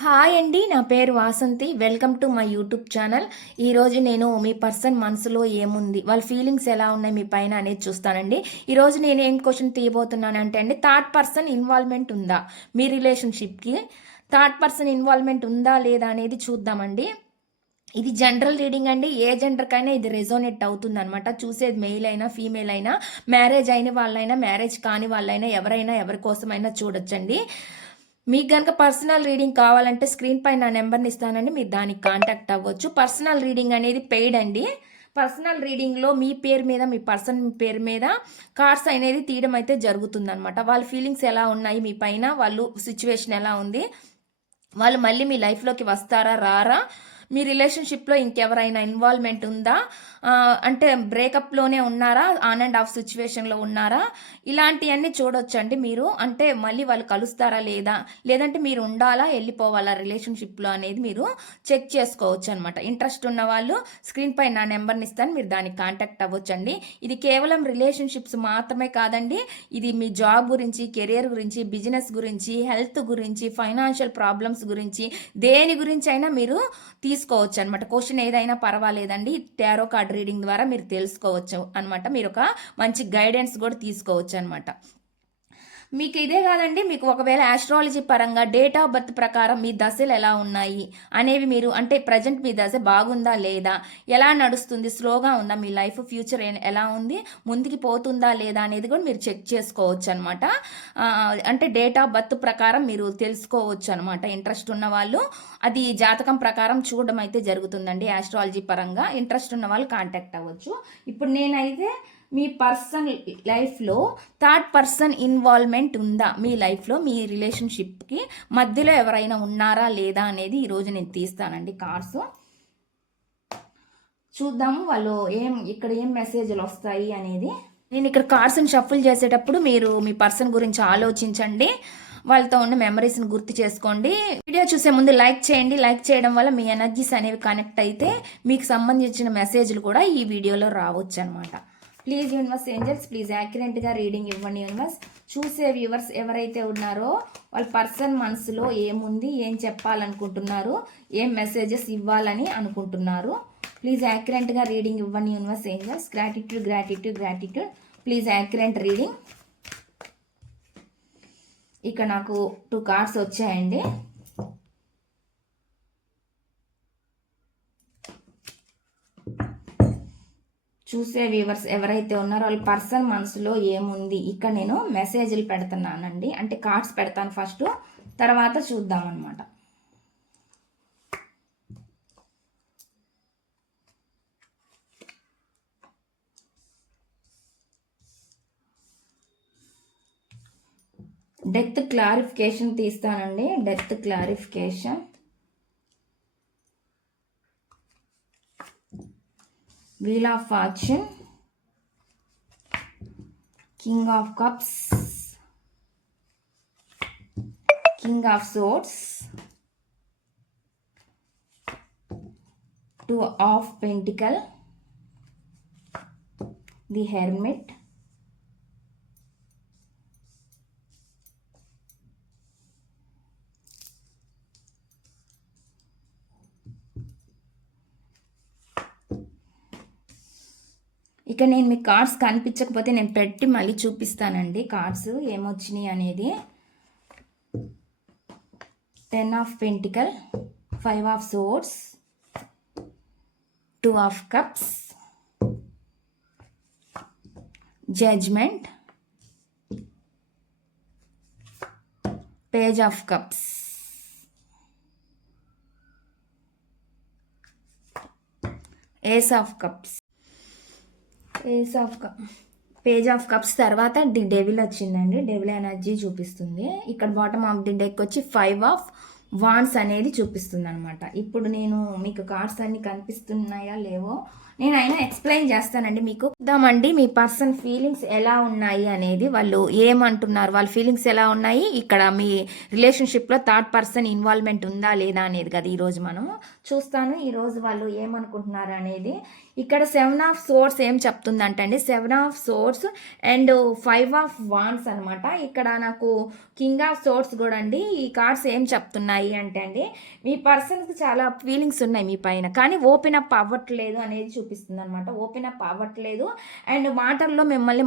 Hi అండి. నా పేరు Vasanthi. Welcome to my YouTube channel. ఈరోజు నేను మీ పర్సన్ మనసులో ఏముంది, వాళ్ళ ఫీలింగ్స్ ఎలా ఉన్నాయి మీ పైన అనేది చూస్తానండి. ఈరోజు నేను ఏం క్వశ్చన్ తీయబోతున్నానంటే అండి, థర్డ్ పర్సన్ ఇన్వాల్వ్మెంట్ ఉందా మీ రిలేషన్షిప్కి? థర్డ్ పర్సన్ ఇన్వాల్వ్మెంట్ ఉందా లేదా అనేది చూద్దామండి. ఇది జనరల్ రీడింగ్ అండి. ఏ జెండర్కైనా ఇది రెజోనేట్ అవుతుంది అనమాట. చూసేది మెయిల్ అయినా ఫీమేల్ అయినా, మ్యారేజ్ అయిన వాళ్ళైనా మ్యారేజ్ కాని వాళ్ళైనా, ఎవరైనా ఎవరి కోసమైనా చూడొచ్చండి. మీకు కనుక పర్సనల్ రీడింగ్ కావాలంటే స్క్రీన్ పై నా నెంబర్ని ఇస్తానండి, మీరు దానికి కాంటాక్ట్ అవ్వచ్చు. పర్సనల్ రీడింగ్ అనేది పెయిడ్ అండి. పర్సనల్ రీడింగ్లో మీ పేరు మీద, మీ పర్సన్ పేరు మీద కార్డ్స్ అనేది తీయడం అయితే జరుగుతుందనమాట. వాళ్ళ ఫీలింగ్స్ ఎలా ఉన్నాయి మీ పైన, వాళ్ళు సిచ్యువేషన్ ఎలా ఉంది, వాళ్ళు మళ్ళీ మీ లైఫ్లోకి వస్తారా రారా, మీ రిలేషన్షిప్లో ఇంకెవరైనా ఇన్వాల్వ్మెంట్ ఉందా, అంటే బ్రేకప్లోనే ఉన్నారా, ఆన్ అండ్ ఆఫ్ సిచ్యువేషన్లో ఉన్నారా, ఇలాంటివన్నీ చూడొచ్చండి మీరు. అంటే మళ్ళీ వాళ్ళు కలుస్తారా లేదా, లేదంటే మీరు ఉండాలా వెళ్ళిపోవాలా రిలేషన్షిప్లో అనేది మీరు చెక్ చేసుకోవచ్చు అనమాట. ఇంట్రెస్ట్ ఉన్న వాళ్ళు స్క్రీన్ పై నా నెంబర్ని ఇస్తాను, మీరు దానికి కాంటాక్ట్ అవ్వచ్చండి. ఇది కేవలం రిలేషన్షిప్స్ మాత్రమే కాదండి, ఇది మీ జాబ్ గురించి, కెరియర్ గురించి, బిజినెస్ గురించి, హెల్త్ గురించి, ఫైనాన్షియల్ ప్రాబ్లమ్స్ గురించి, దేని గురించి అయినా మీరు తీసుకోవచ్చు అనమాట. క్వశ్చన్ ఏదైనా పర్వాలేదండి, టారో కార్డ్ రీడింగ్ ద్వారా మీరు తెలుసుకోవచ్చు అనమాట. మీరు ఒక మంచి గైడెన్స్ కూడా తీసుకోవచ్చు అనమాట. మీకు ఇదే కాదండి, మీకు ఒకవేళ ఆస్ట్రాలజీ పరంగా డేట్ ఆఫ్ బర్త్ ప్రకారం మీ దశలు ఎలా ఉన్నాయి అనేవి మీరు, అంటే ప్రజెంట్ మీ దశ బాగుందా లేదా, ఎలా నడుస్తుంది, స్లోగా ఉందా, మీ లైఫ్ ఫ్యూచర్ ఎలా ఉంది, ముందుకి పోతుందా లేదా అనేది కూడా మీరు చెక్ చేసుకోవచ్చు అనమాట. అంటే డేట్ ఆఫ్ బర్త్ ప్రకారం మీరు తెలుసుకోవచ్చు అనమాట. ఇంట్రెస్ట్ ఉన్న వాళ్ళు అది జాతకం ప్రకారం చూడడం అయితే జరుగుతుందండి. ఆస్ట్రాలజీ పరంగా ఇంట్రెస్ట్ ఉన్న వాళ్ళు కాంటాక్ట్ అవ్వచ్చు. ఇప్పుడు నేనైతే మీ పర్సన్ లైఫ్లో థర్డ్ పర్సన్ ఇన్వాల్వ్మెంట్ ఉందా, మీ లైఫ్లో మీ రిలేషన్షిప్కి మధ్యలో ఎవరైనా ఉన్నారా లేదా అనేది ఈరోజు నేను తీస్తానండి కార్డ్స్. చూద్దాము వాళ్ళు ఇక్కడ ఏం మెసేజ్లు వస్తాయి అనేది. నేను ఇక్కడ కార్డ్స్ని షఫుల్ చేసేటప్పుడు మీరు మీ పర్సన్ గురించి ఆలోచించండి, వాళ్ళతో ఉన్న మెమరీస్ని గుర్తు చేసుకోండి. వీడియో చూసే ముందు లైక్ చేయండి. లైక్ చేయడం వల్ల మీ ఎనర్జీస్ అనేవి కనెక్ట్ అయితే మీకు సంబంధించిన మెసేజ్లు కూడా ఈ వీడియోలో రావచ్చు అనమాట. ప్లీజ్ యూనివర్స్ ఏంజల్స్, ప్లీజ్ యాక్యురేట్గా రీడింగ్ ఇవ్వండి యూనివర్స్. చూసే వ్యూవర్స్ ఎవరైతే ఉన్నారో వాళ్ళ పర్సన్ మనసులో ఏముంది, ఏం చెప్పాలనుకుంటున్నారు, ఏం మెసేజెస్ ఇవ్వాలని అనుకుంటున్నారు, ప్లీజ్ యాక్యురేట్గా రీడింగ్ ఇవ్వండి universe angels. Gratitude gratitude gratitude. Please accurate reading. ఇక నాకు 2 కార్డ్స్ వచ్చాయండి. చూసే వ్యూవర్స్ ఎవరైతే ఉన్నారో వాళ్ళ పర్సన్ మనసులో ఏముంది, ఇక్కడ నేను మెసేజ్లు పెడుతున్నానండి. అంటే కార్డ్స్ పెడతాను ఫస్ట్, తర్వాత చూద్దాం అనమాట. డెత్ క్లారిఫికేషన్ తీస్తానండి. Death clarification, wheel of fortune, king of cups, king of swords, 2 of pentacle, the hermit, ఇక నేను మీ కార్డ్స్ కనిపించకపోతే నేను పెట్టి మళ్ళీ చూపిస్తానండి కార్డ్స్ ఏమొచ్చినాయి అనేది. 10 of pentacle, 5 of swords, 2 of cups, judgement, page of cups, ace of cups, page of cups తర్వాత ది డెవిల్ వచ్చిందండి. డెవిల్ ఎనర్జీ చూపిస్తుంది. ఇక్కడ బాటమ్ ఆఫ్ ది డెక్ వచ్చి 5 ఆఫ్ వాండ్స్ అనేది చూపిస్తుంది అనమాట. ఇప్పుడు నేను మీకు కార్డ్స్ అన్ని కనిపిస్తున్నాయా లేవో నేనైనా ఎక్స్ప్లెయిన్ చేస్తానండి మీకు. చూద్దామండి మీ పర్సన్ ఫీలింగ్స్ ఎలా ఉన్నాయి అనేది, వాళ్ళు ఏమంటున్నారు, వాళ్ళ ఫీలింగ్స్ ఎలా ఉన్నాయి, ఇక్కడ మీ రిలేషన్షిప్లో థర్డ్ పర్సన్ ఇన్వాల్వ్మెంట్ ఉందా లేదా అనేది కదా ఈరోజు మనం చూస్తాను. ఈరోజు వాళ్ళు ఏమనుకుంటున్నారు అనేది. ఇక్కడ 7 ఆఫ్ సోర్స్ ఏం చెప్తుందంటండి, 7 of swords and 5 of wands అనమాట. ఇక్కడ నాకు కింగ్ ఆఫ్ సోర్స్ కూడా అండి. ఈ కార్డ్స్ ఏం చెప్తున్నాయి అంటే అండి, మీ పర్సన్కి చాలా ఫీలింగ్స్ ఉన్నాయి మీ పైన, కానీ ఓపెన్ అప్ అవ్వట్లేదు అనేది చూపిస్తుంది అనమాట. ఓపెన్ అప్ అవ్వట్లేదు అండ్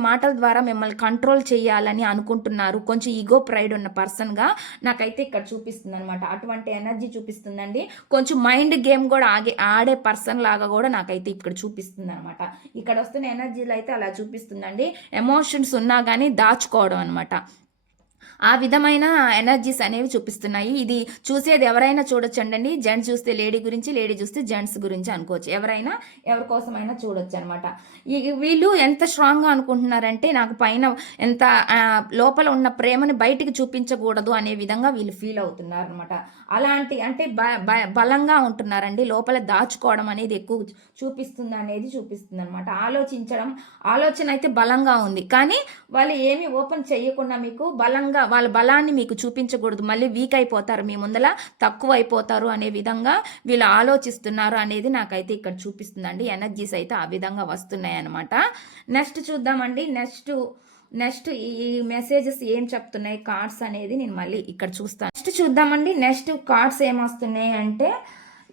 మాటల ద్వారా మిమ్మల్ని కంట్రోల్ చేయాలని అనుకుంటున్నారు. కొంచెం ఈగో ప్రైడ్ ఉన్న పర్సన్గా నాకైతే ఇక్కడ చూపిస్తుంది అనమాట. అటువంటి ఎనర్జీ చూపిస్తుందండి. కొంచెం మైండ్ గేమ్ కూడా ఆడే పర్సన్ లాగా కూడా నాకైతే ఇక్కడ చూపిస్తుంది అనమాట. ఇక్కడ వస్తున్న ఎనర్జీలు అయితే అలా చూపిస్తుందండి. ఎమోషన్స్ ఉన్నా కానీ దాచుకోవడం అనమాట. ఆ విధమైన ఎనర్జీస్ అనేవి చూపిస్తున్నాయి. ఇది చూసేది ఎవరైనా చూడొచ్చండి. జెంట్స్ చూస్తే లేడీ గురించి, లేడీ చూస్తే జెంట్స్ గురించి అనుకోవచ్చు. ఎవరైనా ఎవరి కోసమైనా చూడొచ్చు అనమాట. వీళ్ళు ఎంత స్ట్రాంగ్గా అనుకుంటున్నారంటే, నాకు పైన ఎంత లోపల ఉన్న ప్రేమని బయటికి చూపించకూడదు అనే విధంగా వీళ్ళు ఫీల్ అవుతున్నారు అనమాట. అలాంటి అంటే బలంగా ఉంటున్నారండి. లోపల దాచుకోవడం అనేది ఎక్కువ చూపిస్తుంది అనమాట. ఆలోచన అయితే బలంగా ఉంది, కానీ వాళ్ళు ఏమి ఓపెన్ చేయకుండా మీకు బలంగా వాళ్ళ బలాన్ని మీకు చూపించకూడదు. మళ్ళీ వీక్ అయిపోతారు, మీ ముందల తక్కువ అయిపోతారు అనే విధంగా వీళ్ళు ఆలోచిస్తున్నారు అనేది నాకైతే ఇక్కడ చూపిస్తుందండి. ఎనర్జీస్ అయితే ఆ విధంగా వస్తున్నాయి అనమాట. నెక్స్ట్ చూద్దామండి. నెక్స్ట్ ఈ మెసేజెస్ ఏం చెప్తున్నాయి కార్డ్స్ అనేది నేను మళ్ళీ ఇక్కడ చూస్తాను. నెక్స్ట్ చూద్దామండి. నెక్స్ట్ కార్డ్స్ ఏమొస్తున్నాయి అంటే,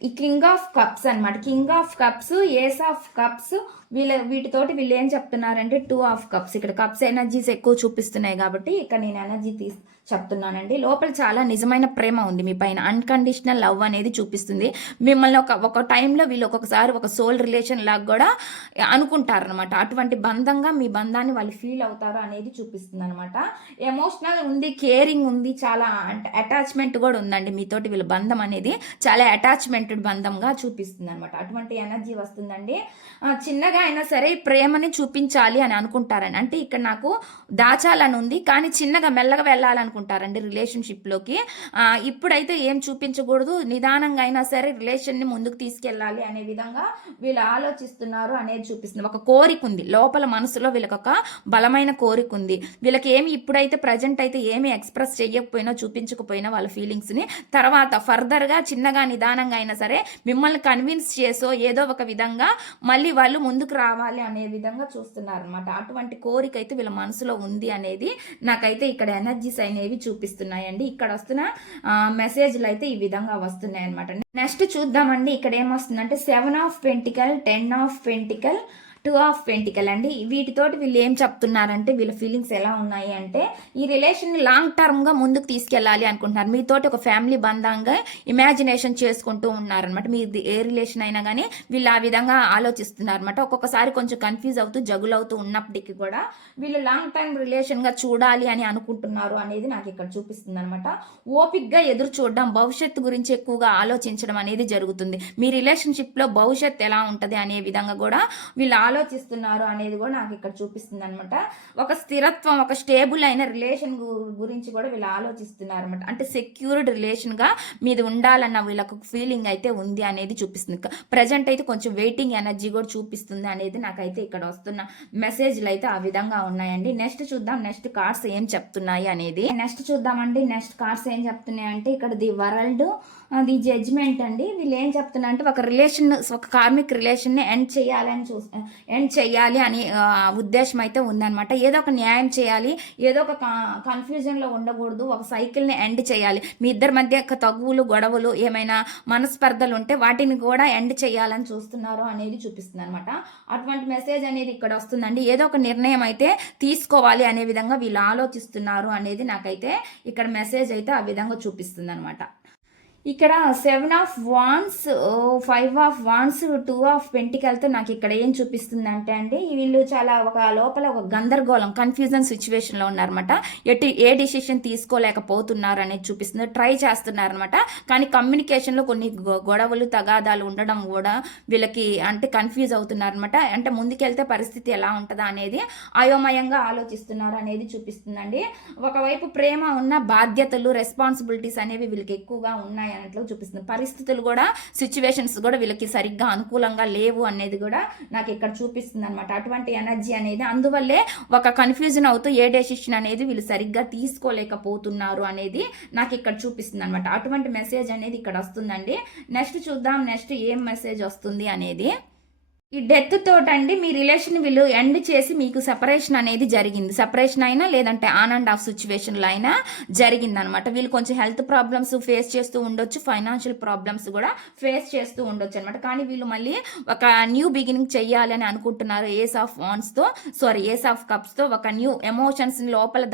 ఈ కింగ్ ఆఫ్ కప్స్ అనమాట. King of cups, ace of cups, వీటితోటి వీళ్ళు ఏం చెప్తున్నారంటే 2 ఆఫ్ కప్స్. ఇక్కడ కప్స్ ఎనర్జీస్ ఎక్కువ చూపిస్తున్నాయి కాబట్టి ఇక్కడ నేను ఎనర్జీ చెప్తున్నానండి. లోపల చాలా నిజమైన ప్రేమ ఉంది మీ పైన. అన్కండిషనల్ లవ్ అనేది చూపిస్తుంది. మిమ్మల్ని ఒక టైంలో వీళ్ళు ఒక్కొక్కసారి ఒక సోల్ రిలేషన్ లాగా కూడా అనుకుంటారనమాట. అటువంటి బంధంగా మీ బంధాన్ని వాళ్ళు ఫీల్ అవుతారు అనేది చూపిస్తుంది అనమాట. ఎమోషనల్ ఉంది, కేరింగ్ ఉంది, చాలా అటాచ్మెంట్ కూడా ఉందండి మీతోటి. వీళ్ళ బంధం అనేది చాలా అటాచ్మెంటెడ్ బంధంగా చూపిస్తుంది అనమాట. అటువంటి ఎనర్జీ వస్తుందండి. చిన్నగా అయినా సరే ప్రేమని చూపించాలి అని అనుకుంటారని, అంటే ఇక్కడ నాకు దాచాలని ఉంది, కానీ చిన్నగా మెల్లగా వెళ్ళాలనుకుంటారండి రిలేషన్షిప్లోకి. ఇప్పుడైతే ఏం చూపించకూడదు, నిదానంగా అయినా సరే రిలేషన్ని ముందుకు తీసుకెళ్ళాలి అనే విధంగా వీళ్ళు ఆలోచిస్తున్నారు అనేది చూపిస్తుంది. ఒక కోరిక ఉంది లోపల మనసులో, వీళ్ళకి ఒక బలమైన కోరిక ఉంది. వీళ్ళకి ఏమి ఇప్పుడైతే ప్రజెంట్ అయితే ఏమి ఎక్స్ప్రెస్ చేయకపోయినా, చూపించకపోయినా వాళ్ళ ఫీలింగ్స్ని, తర్వాత ఫర్దర్గా చిన్నగా నిదానంగా అయినా సరే మిమ్మల్ని కన్విన్స్ చేసో ఏదో ఒక విధంగా మళ్ళీ వాళ్ళు ముందుకు రావాలి అనే విధంగా చూస్తున్నారు అనమాట. అటువంటి కోరిక అయితే వీళ్ళ మనసులో ఉంది అనేది నాకైతే ఇక్కడ ఎనర్జీస్ అనేవి చూపిస్తున్నాయండి. ఇక్కడ వస్తున్న మెసేజ్లు అయితే ఈ విధంగా వస్తున్నాయి అనమాట. నెక్స్ట్ చూద్దామండి. ఇక్కడ ఏమొస్తుందంటే 7 of pentacle, 10 of pentacle, 2 of pentacle అండి. వీటితోటి వీళ్ళు ఏం చెప్తున్నారంటే, వీళ్ళ ఫీలింగ్స్ ఎలా ఉన్నాయి అంటే, ఈ రిలేషన్ని లాంగ్ టర్మ్గా ముందుకు తీసుకెళ్ళాలి అనుకుంటున్నారు. మీతోటి ఒక ఫ్యామిలీ బంధంగా ఇమాజినేషన్ చేసుకుంటూ ఉన్నారనమాట. మీది ఏ రిలేషన్ అయినా కానీ వీళ్ళు ఆ విధంగా ఆలోచిస్తున్నారు అనమాట. ఒక్కొక్కసారి కొంచెం కన్ఫ్యూజ్ అవుతూ జగులవుతూ ఉన్నప్పటికీ కూడా వీళ్ళు లాంగ్ టైం రిలేషన్గా చూడాలి అని అనుకుంటున్నారు అనేది నాకు ఇక్కడ చూపిస్తుంది అనమాట. ఓపిక్గా ఎదురు చూడడం, భవిష్యత్తు గురించి ఎక్కువగా ఆలోచించడం అనేది జరుగుతుంది. మీ రిలేషన్షిప్లో భవిష్యత్తు ఎలా ఉంటుంది అనే విధంగా కూడా వీళ్ళు ఆలోచిస్తున్నారు అనేది కూడా నాకు ఇక్కడ చూపిస్తుంది అనమాట. ఒక స్థిరత్వం, ఒక స్టేబుల్ అయిన రిలేషన్ గురించి కూడా వీళ్ళు ఆలోచిస్తున్నారు అనమాట. అంటే సెక్యూర్డ్ రిలేషన్గా మీది ఉండాలన్న వీళ్ళకు ఫీలింగ్ అయితే ఉంది అనేది చూపిస్తుంది. ప్రజెంట్ అయితే కొంచెం వెయిటింగ్ ఎనర్జీ కూడా చూపిస్తుంది అనేది నాకైతే ఇక్కడ వస్తున్న మెసేజ్లు అయితే ఆ విధంగా ఉన్నాయండి. నెక్స్ట్ చూద్దాం నెక్స్ట్ కార్డ్స్ ఏం చెప్తున్నాయి అనేది. నెక్స్ట్ చూద్దామండి. నెక్స్ట్ కార్డ్స్ ఏం చెప్తున్నాయి అంటే, ఇక్కడ ది వరల్డ్, ది జడ్జ్మెంట్ అండి. వీళ్ళు ఏం చెప్తున్నా అంటే, ఒక కార్మిక్ రిలేషన్ని ఎండ్ చేయాలి అని ఉద్దేశం అయితే ఉందన్నమాట. ఏదో ఒక న్యాయం చేయాలి, ఏదో ఒక కన్ఫ్యూజన్లో ఉండకూడదు, ఒక సైకిల్ని ఎండ్ చేయాలి. మీ ఇద్దరి మధ్య తగువులు, గొడవలు, ఏమైనా మనస్పర్ధలు ఉంటే వాటిని కూడా ఎండ్ చేయాలని చూస్తున్నారు అనేది చూపిస్తుంది అనమాట. అటువంటి మెసేజ్ అనేది ఇక్కడ వస్తుందండి. ఏదో ఒక నిర్ణయం అయితే తీసుకోవాలి అనే విధంగా వీళ్ళు ఆలోచిస్తున్నారు అనేది నాకైతే ఇక్కడ మెసేజ్ అయితే ఆ విధంగా చూపిస్తుంది అనమాట. ఇక్కడ 7 of wands, 5 of wands, 2 of పెంటికల్తో నాకు ఇక్కడ ఏం చూపిస్తుంది అంటే అండి, వీళ్ళు చాలా లోపల ఒక గందరగోళం, కన్ఫ్యూజన్ సిచ్యువేషన్లో ఉన్నారన్నమాట. ఏ డిసిషన్ తీసుకోలేకపోతున్నారు అనేది చూపిస్తుంది. ట్రై చేస్తున్నారనమాట, కానీ కమ్యూనికేషన్లో కొన్ని గొడవలు, తగాదాలు ఉండడం కూడా వీళ్ళకి అంటే కన్ఫ్యూజ్ అవుతున్నారనమాట. అంటే ముందుకెళ్తే పరిస్థితి ఎలా ఉంటుందా అనేది అయోమయంగా ఆలోచిస్తున్నారు అనేది చూపిస్తుందండి. ఒకవైపు ప్రేమ ఉన్న బాధ్యతలు, రెస్పాన్సిబిలిటీస్ అనేవి వీళ్ళకి ఎక్కువగా ఉన్నాయి అన్నట్లు చూపిస్తుంది. పరిస్థితులు కూడా సిచ్యువేషన్స్ కూడా వీళ్ళకి సరిగ్గా అనుకూలంగా లేవు అనేది కూడా నాకు ఇక్కడ చూపిస్తుంది అనమాట. అటువంటి ఎనర్జీ అనేది అందువల్లే ఒక కన్ఫ్యూజన్ అవుతూ ఏ డెసిషన్ అనేది వీళ్ళు సరిగ్గా తీసుకోలేకపోతున్నారు అనేది నాకు ఇక్కడ చూపిస్తుంది అనమాట. అటువంటి మెసేజ్ అనేది ఇక్కడ వస్తుందండి. నెక్స్ట్ చూద్దాం నెక్స్ట్ ఏం మెసేజ్ వస్తుంది అనేది. ఈ డెత్ తోటండి మీ రిలేషన్ వీళ్ళు ఎండ్ చేసి మీకు సెపరేషన్ అనేది జరిగింది. సెపరేషన్ అయినా లేదంటే ఆన్ అండ్ ఆఫ్ సిచ్యువేషన్లో అయినా జరిగింది అనమాట. వీళ్ళు కొంచెం హెల్త్ ప్రాబ్లమ్స్ ఫేస్ చేస్తూ ఉండొచ్చు, ఫైనాన్షియల్ ప్రాబ్లమ్స్ కూడా ఫేస్ చేస్తూ ఉండొచ్చు అనమాట. కానీ వీళ్ళు మళ్ళీ ఒక న్యూ బిగినింగ్ చెయ్యాలి అని అనుకుంటున్నారు. ఏస్ ఆఫ్ కప్స్తో ఒక న్యూ ఎమోషన్స్ని లోపల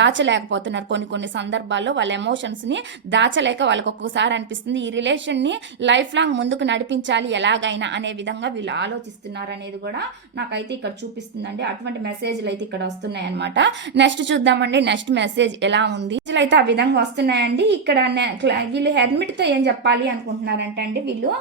దాచలేకపోతున్నారు. కొన్ని సందర్భాల్లో వాళ్ళ ఎమోషన్స్ని దాచలేక వాళ్ళకి ఒక్కొక్కసారి అనిపిస్తుంది ఈ రిలేషన్ని లైఫ్ లాంగ్ ముందుకు నడిపించాలి ఎలాగైనా అనే విధంగా వీళ్ళు ఆలోచిస్తున్నారు అనేది కూడా నాకైతే ఇక్కడ చూపిస్తుందండి. అటువంటి మెసేజ్లు అయితే ఇక్కడ వస్తున్నాయి అనమాట. నెక్స్ట్ చూద్దామండి నెక్స్ట్ మెసేజ్ ఎలా ఉంది. అయితే ఆ విధంగా వస్తున్నాయండి. ఇక్కడ వీళ్ళు హెర్మిట్తో ఏం చెప్పాలి అనుకుంటున్నారంటే అండి వీళ్ళు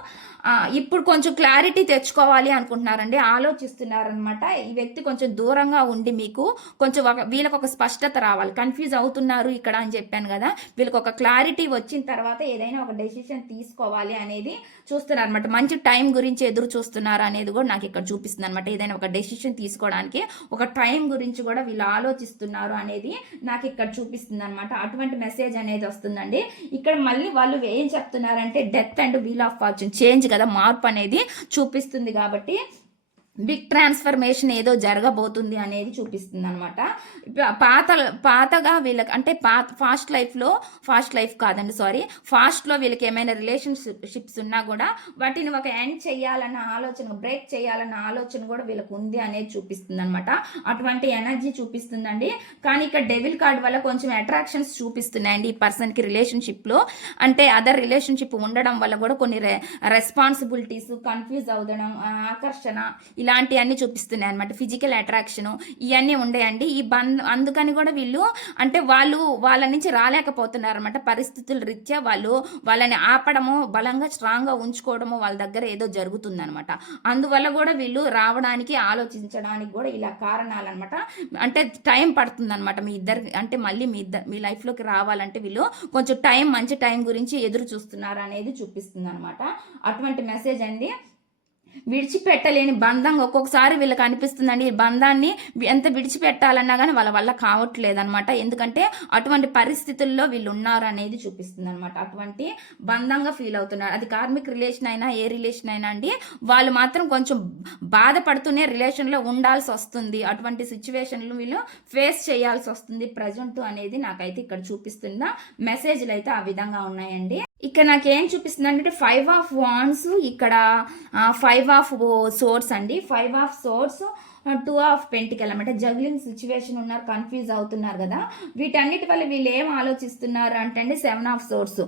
ఇప్పుడు కొంచెం క్లారిటీ తెచ్చుకోవాలి అనుకుంటున్నారండి, ఆలోచిస్తున్నారనమాట. ఈ వ్యక్తి కొంచెం దూరంగా ఉండి మీకు కొంచెం వీళ్ళకి ఒక స్పష్టత రావాలి. కన్ఫ్యూజ్ అవుతున్నారు ఇక్కడ అని చెప్పాను కదా, వీళ్ళకి ఒక క్లారిటీ వచ్చిన తర్వాత ఏదైనా ఒక డెసిషన్ తీసుకోవాలి అనేది చూస్తున్నారు అనమాట. మంచి టైం గురించి ఎదురు చూస్తున్నారు అనేది కూడా నాకు ఇక్కడ చూపిస్తుంది అనమాట. ఏదైనా ఒక డెసిషన్ తీసుకోవడానికి ఒక టైం గురించి కూడా వీళ్ళు ఆలోచిస్తున్నారు అనేది నాకు ఇక్కడ చూపిస్తుంది అనమాట. అటువంటి మెసేజ్ అనేది వస్తుందండి. ఇక్కడ మళ్ళీ వాళ్ళు ఏం చెప్తున్నారంటే death and wheel of fortune change కదా, మార్పు అనేది చూపిస్తుంది కాబట్టి బిగ్ ట్రాన్స్ఫర్మేషన్ ఏదో జరగబోతుంది అనేది చూపిస్తుంది అనమాట. పాతగా వీళ్ళకి అంటే ఫాస్ట్లో వీళ్ళకి ఏమైనా రిలేషన్షిప్స్ ఉన్నా కూడా వాటిని ఒక ఎండ్ చేయాలన్న ఆలోచన, బ్రేక్ చేయాలన్న ఆలోచన కూడా వీళ్ళకి ఉంది అనేది చూపిస్తుంది అనమాట. అటువంటి ఎనర్జీ చూపిస్తుందండి. కానీ ఇక్కడ డెవిల్ కార్డ్ వల్ల కొంచెం అట్రాక్షన్స్ చూపిస్తున్నాయండి ఈ పర్సన్కి రిలేషన్షిప్లో. అంటే అదర్ రిలేషన్షిప్ ఉండడం వల్ల కూడా కొన్ని రెస్పాన్సిబిలిటీస్, కన్ఫ్యూజ్ అవ్వడం, ఆకర్షణ ఇలాంటివన్నీ చూపిస్తున్నాయి అనమాట. ఫిజికల్ అట్రాక్షను ఇవన్నీ ఉండేయండి. అందుకని కూడా వీళ్ళు అంటే వాళ్ళ నుంచి రాలేకపోతున్నారు అనమాట. పరిస్థితుల రీత్యా వాళ్ళని ఆపడము, బలంగా స్ట్రాంగ్గా ఉంచుకోవడము వాళ్ళ దగ్గర ఏదో జరుగుతుందనమాట. అందువల్ల కూడా వీళ్ళు రావడానికి, ఆలోచించడానికి కూడా ఇలా కారణాలు అనమాట. అంటే టైం పడుతుంది అనమాట మీ ఇద్దరు, అంటే మళ్ళీ మీ లైఫ్లోకి రావాలంటే వీళ్ళు కొంచెం మంచి టైం గురించి ఎదురు చూస్తున్నారు అనేది చూపిస్తుంది అనమాట. అటువంటి మెసేజ్ అండి. విడిచిపెట్టలేని బంధం ఒక్కొక్కసారి వీళ్ళకి అనిపిస్తుందండి. ఈ బంధాన్ని ఎంత విడిచిపెట్టాలన్నా కానీ వాళ్ళ వల్ల కావట్లేదు అనమాట. ఎందుకంటే అటువంటి పరిస్థితుల్లో వీళ్ళు ఉన్నారు అనేది చూపిస్తుంది అనమాట. అటువంటి బంధంగా ఫీల్ అవుతున్నారు. అది కార్మిక్ రిలేషన్ అయినా ఏ రిలేషన్ అయినా అండి, వాళ్ళు మాత్రం కొంచెం బాధపడుతూనే రిలేషన్లో ఉండాల్సి వస్తుంది. అటువంటి సిచ్యువేషన్లు వీళ్ళు ఫేస్ చేయాల్సి వస్తుంది ప్రజెంట్ అనేది నాకైతే ఇక్కడ చూపిస్తున్న మెసేజ్లు అయితే ఆ విధంగా ఉన్నాయండి. ఇక్కడ నాకేం చూపిస్తుంది అంటే 5 ఆఫ్ వాండ్స్, ఇక్కడ 5 ఆఫ్ సోర్స్ అండి. 5 ఆఫ్ సోర్స్, 2 ఆఫ్ పెంటికల్ అనమాట. జగ్లింగ్ సిచ్యువేషన్ ఉన్నారు, కన్ఫ్యూజ్ అవుతున్నారు కదా. వీటన్నిటి వల్ల వీళ్ళు ఏం ఆలోచిస్తున్నారు అంటే అండి 7 ఆఫ్ సోర్స్,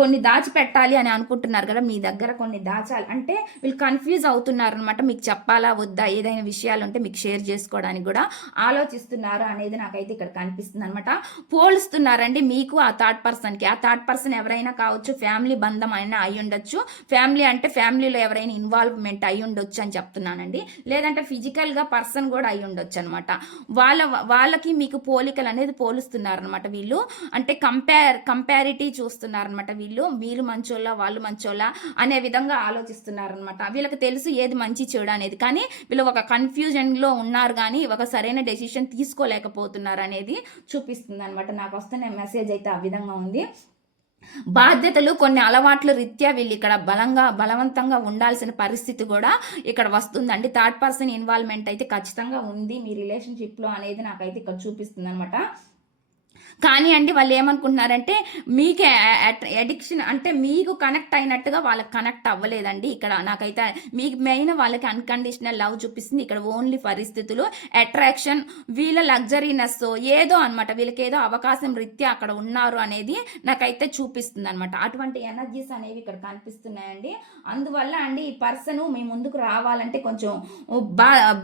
కొన్ని దాచిపెట్టాలి అని అనుకుంటున్నారు కదా, మీ దగ్గర కొన్ని దాచాలి అంటే వీళ్ళు కన్ఫ్యూజ్ అవుతున్నారు అనమాట. మీకు చెప్పాలా వద్దా, ఏదైనా విషయాలు ఉంటే మీకు షేర్ చేసుకోవడానికి కూడా ఆలోచిస్తున్నారు అనేది నాకైతే ఇక్కడ కనిపిస్తుంది అనమాట. పోలుస్తున్నారండి మీకు ఆ థర్డ్ పర్సన్కి. ఆ థర్డ్ పర్సన్ ఎవరైనా కావచ్చు, ఫ్యామిలీ బంధం అయినా అయి ఉండొచ్చు. ఫ్యామిలీ అంటే ఫ్యామిలీలో ఎవరైనా ఇన్వాల్వ్మెంట్ అయి ఉండొచ్చు అని చెప్తున్నానండి. లేదంటే ఫిజికల్గా పర్సన్ కూడా అయి ఉండొచ్చు అనమాట. వాళ్ళకి మీకు పోలికలు అనేది పోలుస్తున్నారనమాట. వీళ్ళు అంటే కంపారిటీ చూస్తున్నారనమాట. మీరు మంచోళ్ళ వాళ్ళు మంచోళ్ళ అనే విధంగా ఆలోచిస్తున్నారనమాట. వీళ్ళకి తెలుసు ఏది మంచి చెడు అనేది, కానీ వీళ్ళు ఒక కన్ఫ్యూజన్లో ఉన్నారు, కానీ ఒక సరైన డెసిషన్ తీసుకోలేకపోతున్నారు అనేది చూపిస్తుంది అనమాట. నాకు వస్తున్న మెసేజ్ అయితే ఆ విధంగా ఉంది. బాధ్యతలు, కొన్ని అలవాట్ల రీత్యా వీళ్ళు ఇక్కడ బలవంతంగా ఉండాల్సిన పరిస్థితి కూడా ఇక్కడ వస్తుందండి. థర్డ్ పర్సన్ ఇన్వాల్వ్మెంట్ అయితే ఖచ్చితంగా ఉంది మీ రిలేషన్షిప్లో అనేది నాకైతే ఇక్కడ చూపిస్తుంది అనమాట. కానీ అండి వాళ్ళు ఏమనుకుంటున్నారంటే మీకే అడిక్షన్, అంటే మీకు కనెక్ట్ అయినట్టుగా వాళ్ళకి కనెక్ట్ అవ్వలేదండి. ఇక్కడ నాకైతే మీకు మెయిన్ వాళ్ళకి అన్కండిషనల్ లవ్ చూపిస్తుంది. ఇక్కడ ఓన్లీ పరిస్థితులు, అట్రాక్షన్, వీళ్ళ లగ్జరీనెస్ ఏదో అనమాట. వీళ్ళకి ఏదో అవకాశం రీత్యా అక్కడ ఉన్నారు అనేది నాకైతే చూపిస్తుంది అనమాట. అటువంటి ఎనర్జీస్ అనేవి ఇక్కడ కనిపిస్తున్నాయండి. అందువల్ల అండి ఈ పర్సన్ మీ ముందుకు రావాలంటే కొంచెం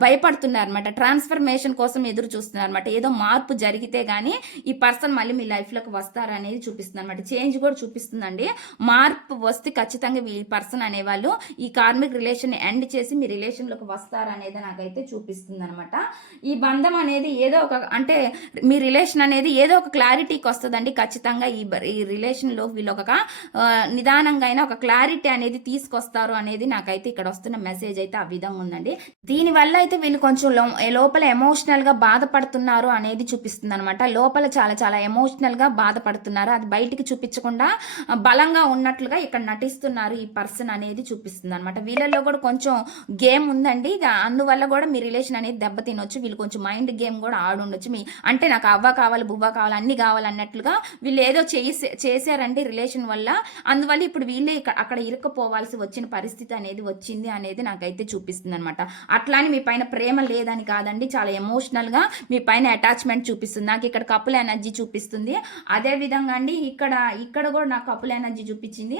భయపడుతున్నారు అనమాట. ట్రాన్స్ఫర్మేషన్ కోసం ఎదురు చూస్తున్నారు అనమాట. ఏదో మార్పు జరిగితే కానీ ఈ పర్సన్ పర్సన్ మళ్ళీ మీ లైఫ్లోకి వస్తారనేది చూపిస్తుంది అనమాట. చేంజ్ కూడా చూపిస్తుందండి. మార్పు వస్తే ఖచ్చితంగా ఈ పర్సన్ అనేవాళ్ళు ఈ కార్మిక్ రిలేషన్ ఎండ్ చేసి మీ రిలేషన్లోకి వస్తారనేది నాకైతే చూపిస్తుంది అనమాట. ఈ బంధం అనేది ఏదో ఒక అంటే మీ రిలేషన్ అనేది ఏదో ఒక క్లారిటీకి వస్తుందండి. ఖచ్చితంగా ఈ రిలేషన్లో వీళ్ళు ఒక నిదానంగా అయినా ఒక క్లారిటీ అనేది తీసుకొస్తారు అనేది నాకైతే ఇక్కడ వస్తున్న మెసేజ్ అయితే ఆ విధంగా ఉందండి. దీనివల్ల అయితే వీళ్ళు కొంచెం లోపల ఎమోషనల్గా బాధపడుతున్నారు అనేది చూపిస్తుంది అనమాట. లోపల చాలా చాలా ఎమోషనల్గా బాధపడుతున్నారు, అది బయటికి చూపించకుండా బలంగా ఉన్నట్లుగా ఇక్కడ నటిస్తున్నారు ఈ పర్సన్ అనేది చూపిస్తుంది అనమాట. వీళ్ళల్లో కూడా కొంచెం గేమ్ ఉందండి, అందువల్ల కూడా మీ రిలేషన్ అనేది దెబ్బతినొచ్చు. వీళ్ళు కొంచెం మైండ్ గేమ్ కూడా ఆడుండొచ్చు. అంటే నాకు అవ్వ కావాలి, బువ్వ కావాలి, అన్ని కావాలన్నట్లుగా వీళ్ళు ఏదో చేశారండి రిలేషన్ వల్ల. అందువల్ల ఇప్పుడు వీళ్ళే అక్కడ ఇరుక్కుపోవాల్సి వచ్చిన పరిస్థితి అనేది వచ్చింది అనేది నాకైతే చూపిస్తుంది అనమాట. అట్లానే మీ పైన ప్రేమ లేదని కాదండి, చాలా ఎమోషనల్గా మీ పైన అటాచ్మెంట్ చూపిస్తుంది. నాకు ఇక్కడ కపుల్ ఎనర్జీ చూపిస్తుంది. అదే విధంగా అండి ఇక్కడ కూడా నాకు కపుల్ ఎనర్జీ చూపించింది.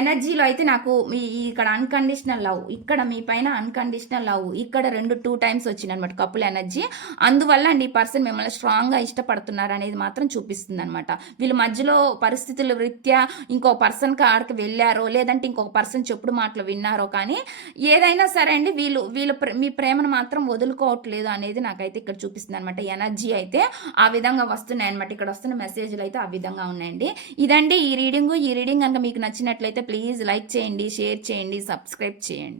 ఎనర్జీలో అయితే నాకు ఇక్కడ అన్కండిషనల్ లవ్, ఇక్కడ మీ పైన అన్కండిషనల్ లవ్, ఇక్కడ 2 టైమ్స్ వచ్చింది అనమాట కపుల్ ఎనర్జీ. అందువల్ల అండి ఈ పర్సన్ మిమ్మల్ని స్ట్రాంగ్గా ఇష్టపడుతున్నారు అనేది మాత్రం చూపిస్తుంది అనమాట. వీళ్ళు మధ్యలో పరిస్థితుల రీత్యా ఇంకో పర్సన్ కాడికి వెళ్ళారో, లేదంటే ఇంకొక పర్సన్ చెప్పుడు మాటలు విన్నారో, కానీ ఏదైనా సరే అండి వీళ్ళు మీ ప్రేమను మాత్రం వదులుకోవట్లేదు అనేది నాకైతే ఇక్కడ చూపిస్తుంది అనమాట. ఎనర్జీ అయితే ఆ విధంగా వస్తున్నాయి అనమాట. ఇక్కడ వస్తున్న మెసేజ్లు అయితే ఆ విధంగా ఉన్నాయండి. ఇదండి ఈ రీడింగ్ కనుక మీకు నచ్చినట్లయితే ప్లీజ్ లైక్ చేయండి, షేర్ చేయండి, సబ్స్క్రైబ్ చేయండి.